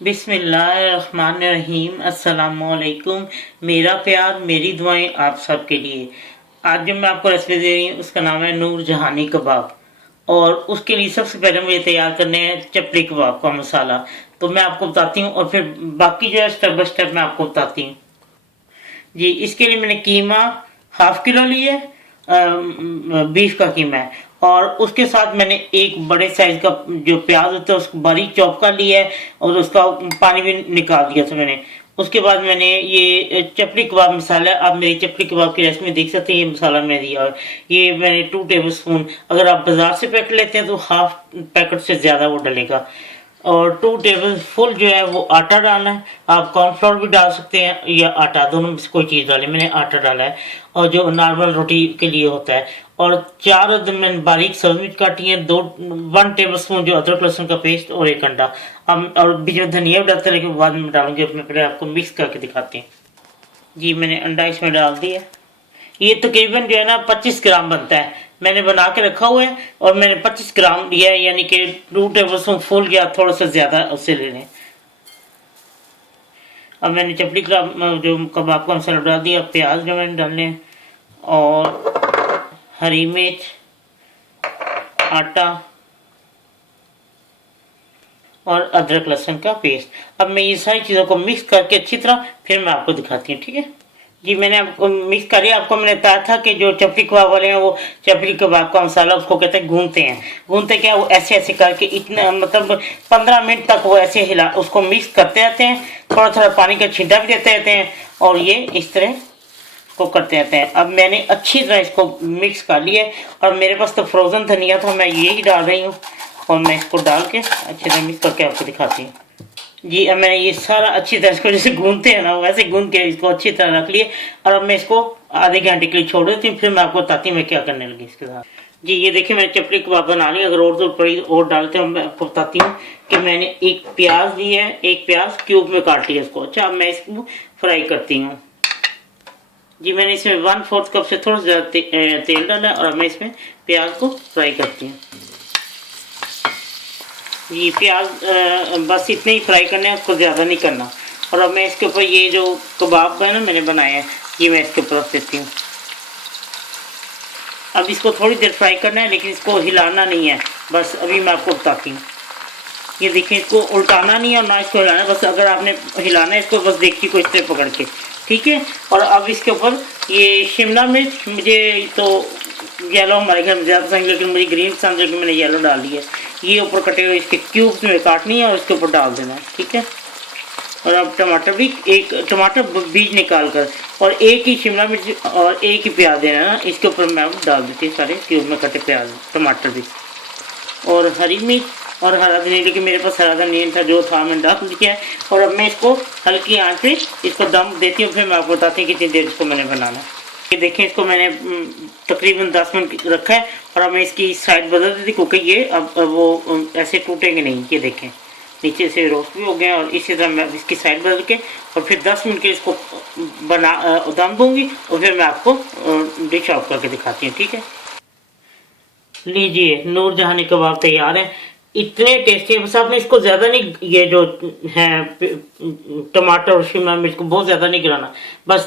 बिस्मिल्लाहिर्रहमानिर्रहीम। अस्सलामुअलैकुम। मेरा प्यार मेरी दुआएं आप सबके लिए। आज जो मैं आपको रेसिपी दे रही हूँ उसका नाम है नूर जहानी कबाब। और उसके लिए सबसे पहले मुझे तैयार करने हैं चपली कबाब का मसाला। तो मैं आपको बताती हूँ और फिर बाकी जो है स्टेप बाय स्टेप मैं आपको बताती हूँ। जी, इसके लिए मैंने कीमा हाफ किलो लिए, बीफ का कीमा है। और उसके साथ मैंने एक बड़े साइज का जो प्याज होता है उसको बारीक चॉप कर लिया है और उसका पानी भी निकाल दिया था मैंने। उसके बाद मैंने ये चपली कबाब मसाला, आप मेरी चपली कबाब की रेसिपी देख सकते हैं। ये मसाला मैं दिया है, ये मैंने 2 टेबल स्पून, अगर आप बाजार से पैकेट लेते हैं तो हाफ पैकेट से ज़्यादा वो डलेगा। और 2 टेबल फुल जो है वो आटा डालना है। आप कॉर्नफ्लोर भी डाल सकते हैं या आटा, दोनों में से कोई चीज़ डालें। मैंने आटा डाला है और जो नॉर्मल रोटी के लिए होता है। और 4 अदरक मैंने बारीक सब्जी मिर्च काटी है, 1 टेबल स्पून जो अदरक लहसुन का पेस्ट और 1 अंडा। और बीच में धनिया भी डालते हैं लेकिन बाद में डालूंगी, अपने पहले आपको मिक्स करके दिखाते हैं। जी, मैंने अंडा इसमें डाल दिया। ये तकरीबन जो है ना 25 ग्राम बनता है। मैंने बना के रखा हुआ है और मैंने 25 ग्राम लिया है, यानी कि 2 टेबल स्पून फुल या थोड़ा सा ज़्यादा उससे ले लें। अब मैंने चपली कबाब जो कबाब का मसाला डाल दिया। प्याज जो मैंने डालने हैं और हरी मिर्च, आटा और अदरक लहसुन का पेस्ट। अब मैं ये सारी चीज़ों को मिक्स करके अच्छी तरह फिर मैं आपको दिखाती हूँ, ठीक है। जी, मैंने आपको मिक्स कर लिया। आपको मैंने बताया था कि जो चपली कबाब वाले हैं वो चपली कबाब का मसाला उसको कहते हैं घूमते हैं। घूमते क्या, वो ऐसे ऐसे करके इतना मतलब 15 मिनट तक वो ऐसे हिला उसको मिक्स करते रहते हैं। थोड़ा थोड़ा पानी का छींटा भी देते रहते हैं और ये इस तरह को करते रहते हैं। अब मैंने अच्छी तरह इसको मिक्स कर लिया है और मेरे पास तो फ्रोज़न धनिया था, मैं यही डाल रही हूँ और मैं इसको डाल के अच्छी तरह मिक्स करके आपको दिखाती हूँ। जी, अब मैंने ये सारा अच्छी तरह इसको जैसे गूंदते हैं ना वैसे गूंद के इसको अच्छी तरह रख लिए। और अब मैं इसको आधे घंटे के लिए छोड़ देती हूँ, फिर मैं आपको बताती हूँ मैं क्या करने लगी इसके साथ। जी, ये देखिए मैंने चपली कबाब बना ली। अगर और तो पड़ी और डालते हैं, मैं आपको बताती हूँ कि मैंने एक प्याज ली है, एक प्याज क्यूब में काट लिया इसको। अच्छा, अब मैं इसको फ्राई करती हूँ। जी, मैंने इसमें 1/4 कप से थोड़ा ज़्यादा तेल डाला और अब मैं इसमें प्याज को फ्राई करती हूँ। ये प्याज बस इतने ही फ्राई करने हैं, उसको ज़्यादा नहीं करना। और अब मैं इसके ऊपर ये जो कबाब है ना मैंने बनाए हैं, ये मैं इसके ऊपर रख देती हूँ। अब इसको थोड़ी देर फ्राई करना है लेकिन इसको हिलाना नहीं है, बस अभी मैं आपको बताती हूँ। ये देखिए, इसको उल्टाना नहीं है और ना इसको हिलाना है, बस अगर आपने हिलाना है इसको बस देखिए को इस तरह पकड़ के, ठीक है। और अब इसके ऊपर ये शिमला मिर्च, मुझे तो येलो हमारे घर में ज़्यादा पसंद लेकिन मुझे ग्रीन पसंद है, मैंने येलो डाल दी है। ये ऊपर कटे हुए इसके क्यूब्स में काटनी है और इसके ऊपर डाल देना है, ठीक है। और अब टमाटर भी, एक टमाटर बीज निकाल कर और एक ही शिमला मिर्च और एक ही प्याज देना है ना, इसके ऊपर मैं डाल देती हूँ सारे क्यूब में कटे प्याज टमाटर भी। और हरी मिर्च और हरा धनिया, लेकिन मेरे पास हरा धनिया था, जो था मैंने डाल दिया है। और अब मैं इसको हल्की आंच पे इसको दम देती हूँ, फिर मैं आपको बताती हूँ कितनी देर इसको मैंने बनाना है। ये देखें, इसको मैंने तकरीबन 10 मिनट रखा है और अब मैं इसकी साइड बदल देती क्योंकि ये अब वो ऐसे टूटेंगे नहीं। ये देखें, नीचे से रोस्ट भी हो गए और इसी तरह मैं इसकी साइड बदल के और फिर 10 मिनट के इसको दम दूँगी और फिर मैं आपको डिश ऑफ करके दिखाती हूँ, ठीक है। लीजिए, नूर जहानी कबाब तैयार है। इतने टेस्टी है, बस आपने इसको ज़्यादा नहीं, ये जो है टमाटर और शिमला मिर्च को बहुत ज़्यादा नहीं गिराना। बस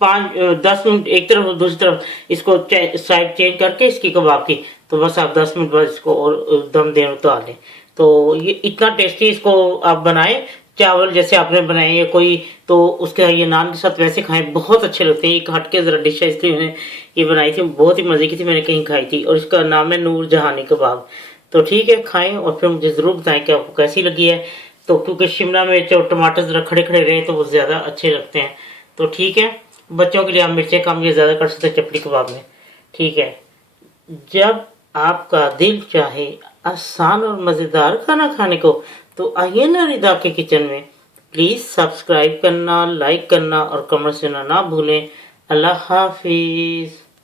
5-10 मिनट एक तरफ और दूसरी तरफ इसको साइड चेंज करके इसकी कबाब की, तो बस आप 10 मिनट बाद इसको और दम दें उतार लें। तो ये इतना टेस्टी, इसको आप बनाएं चावल जैसे आपने बनाए या कोई, तो उसके ये नान के साथ वैसे खाएं, बहुत अच्छे लगते हैं। एक हटके ज़रा डिश है इसलिए मैंने ये बनाई थी, बहुत ही मज़े की थी, मैंने कहीं खाई थी और इसका नाम है नूर जहानी कबाब। तो ठीक है, खाएं और फिर मुझे ज़रूर बताएं कि आपको कैसी लगी है। तो क्योंकि शिमला मिर्च और टमाटर ज़रा खड़े खड़े रहे तो वो ज़्यादा अच्छे लगते हैं। तो ठीक है, बच्चों के लिए आप मिर्चें कम या ज़्यादा कर सकते हैं चपली कबाब में, ठीक है। जब आपका दिल चाहे आसान और मज़ेदार खाना खाने को, तो आइए ना रिदा के किचन में। प्लीज़ सब्सक्राइब करना, लाइक करना और कमेंट करना ना भूलें। अल्लाह हाफिज़।